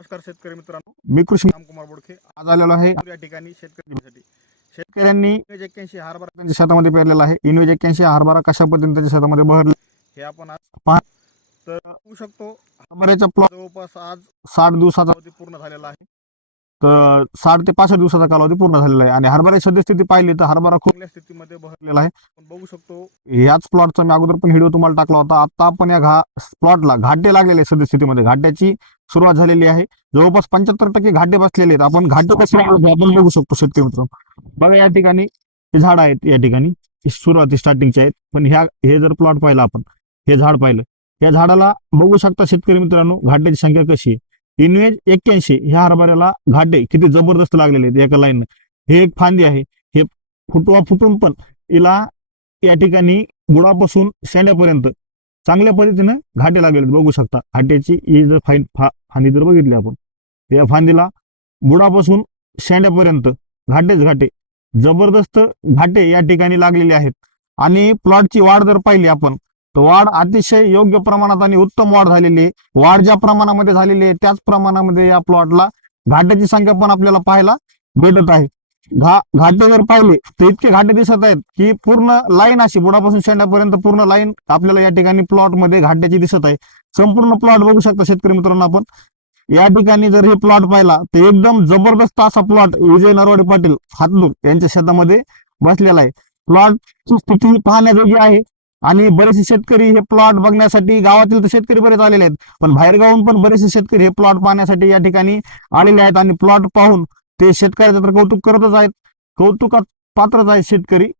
नमस्कार शेतकरी मित्रांनो, मी कृषी रामकुमार बोडखे आज आलेलो आहे या ठिकाणी शेतकऱ्यांनी इनवेज 81 हरभरा त्यांच्या शेतामध्ये पेरलेला आहे। इनवेज 81 हरभरा कशा पद्धतीने त्यांच्या शेतामध्ये बहरले हे आपण आज पाहू तर पाहू शकतो। हरभऱ्याचा प्लॉट जवळपास आज 60 दिवसाचा कालावधी पूर्ण झालेला आहे। तर 60 ते 65 दिवसाचा कालावधी पूर्ण झालेला आहे आणि हरभऱ्याची सद्यस्थिती पाहिली तर हरभरा खूप चांगल्या स्थितीमध्ये बहरलेला आहे। आपण बघू शकतो याच प्लॉटचा मी अगोदर पण व्हिडिओ तुम्हाला टाकला होता। आता आपण या प्लॉटला घाटे लागलेले सद्यस्थितीमध्ये घाट्याची सुरुवात झालेली आहे। जवळपास 75% घाटे बसलेले आहेत। आपण घाटे कसे आपण बघू शकतो शेतकरी मित्रांनो। बघा या ठिकाणी हे झाड आहेत, या ठिकाणी सुरुवाती स्टार्टिंगचे आहेत, पण हे जर प्लॉट पाहिला आपण, हे झाड पाहिलं, या झाडाला बघू शकता शेतकरी मित्रांनो घाट्याची संख्या कशी आहे। इनवेज 81 ह्या हरभऱ्याला घाटे किती जबरदस्त लागलेले आहेत एका लाईन। हे एक फांदी आहे, हे फुटून पण हिला या ठिकाणी बुडापासून शेंड्यापर्यंत चांगल्या पद्धतीने घाटे लागलेले बघू शकता। घाट्याची ही जर फांदी जर बघितली आपण, या फांदीला बुडापासून शेंड्यापर्यंत घाटे जबरदस्त घाटे या ठिकाणी लागलेले आहेत। आणि प्लॉटची वाढ जर पाहिली आपण तर वाढ अतिशय योग्य प्रमाणात आणि उत्तम वाढ झालेली आहे। वाढ ज्या प्रमाणामध्ये झालेली आहे त्याच प्रमाणामध्ये या प्लॉटला घाट्याची संख्या पण आपल्याला पाहायला भेटत आहे। घाटे जर पाहिले तर इतके घाटे दिसत आहेत की पूर्ण लाईन अशी बुडापासून शेंड्यापर्यंत पूर्ण लाईन आपल्याला या ठिकाणी प्लॉट मध्ये घाट्याची दिसत आहे। संपूर्ण प्लॉट बघू शकता शेतकरी मित्रांनो आपण। या ठिकाणी जर हे प्लॉट पाहिला तर एकदम जबरदस्त असा प्लॉट विजय नरवाडे पाटील हातलूर यांच्या शेतामध्ये बसलेला आहे। प्लॉटची स्थिती पाहण्याजोगी आहे आणि बरेचसे शेतकरी हे प्लॉट बघण्यासाठी, गावातील तर शेतकरी बरेच आलेले आहेत, पण बाहेर गावून पण बरेचसे शेतकरी हे प्लॉट पाहण्यासाठी या ठिकाणी आलेले आहेत आणि प्लॉट पाहून ते शेतकऱ्याचं तर कौतुक करतच आहेत, कौतुकात पात्रच आहेत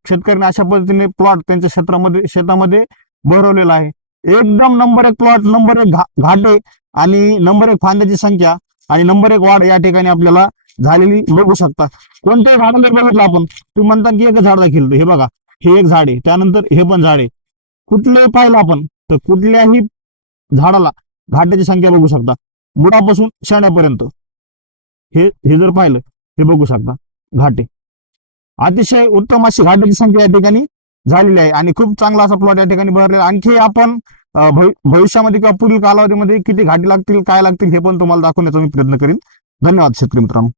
शेतकऱ्यांनी अशा पद्धतीने प्लॉट त्यांच्या शेतामध्ये भरवलेला आहे। एकदम नंबर 1 प्लॉट, नंबर 1 घाटे आणि नंबर 1 फांद्याची संख्या आणि नंबर 1 वाढ या ठिकाणी आपल्याला झालेली बघू शकता। कोणत्याही झाडाला बघितलं आपण, तुम्ही म्हणता की एक झाड दाखल, हे बघा हे एक झाड आहे, त्यानंतर हे पण झाड आहे, कुठलंही पाहिलं आपण तर कुठल्याही झाडाला घाट्याची संख्या बघू शकता बुडापासून शेंड्यापर्यंत। हे जर पाहिलं हे बघू शकता घाटे, अतिशय उत्तम अशी घाट्याची संख्या या ठिकाणी झालेली आहे आणि खूप चांगला असा प्लॉट या ठिकाणी भरलेला। आणखी आपण भविष्यामध्ये किंवा पुढील कालावधीमध्ये किती घाटे लागतील, काय लागतील हे पण तुम्हाला दाखवण्याचा मी प्रयत्न करेन। धन्यवाद शेतकरी मित्रांनो।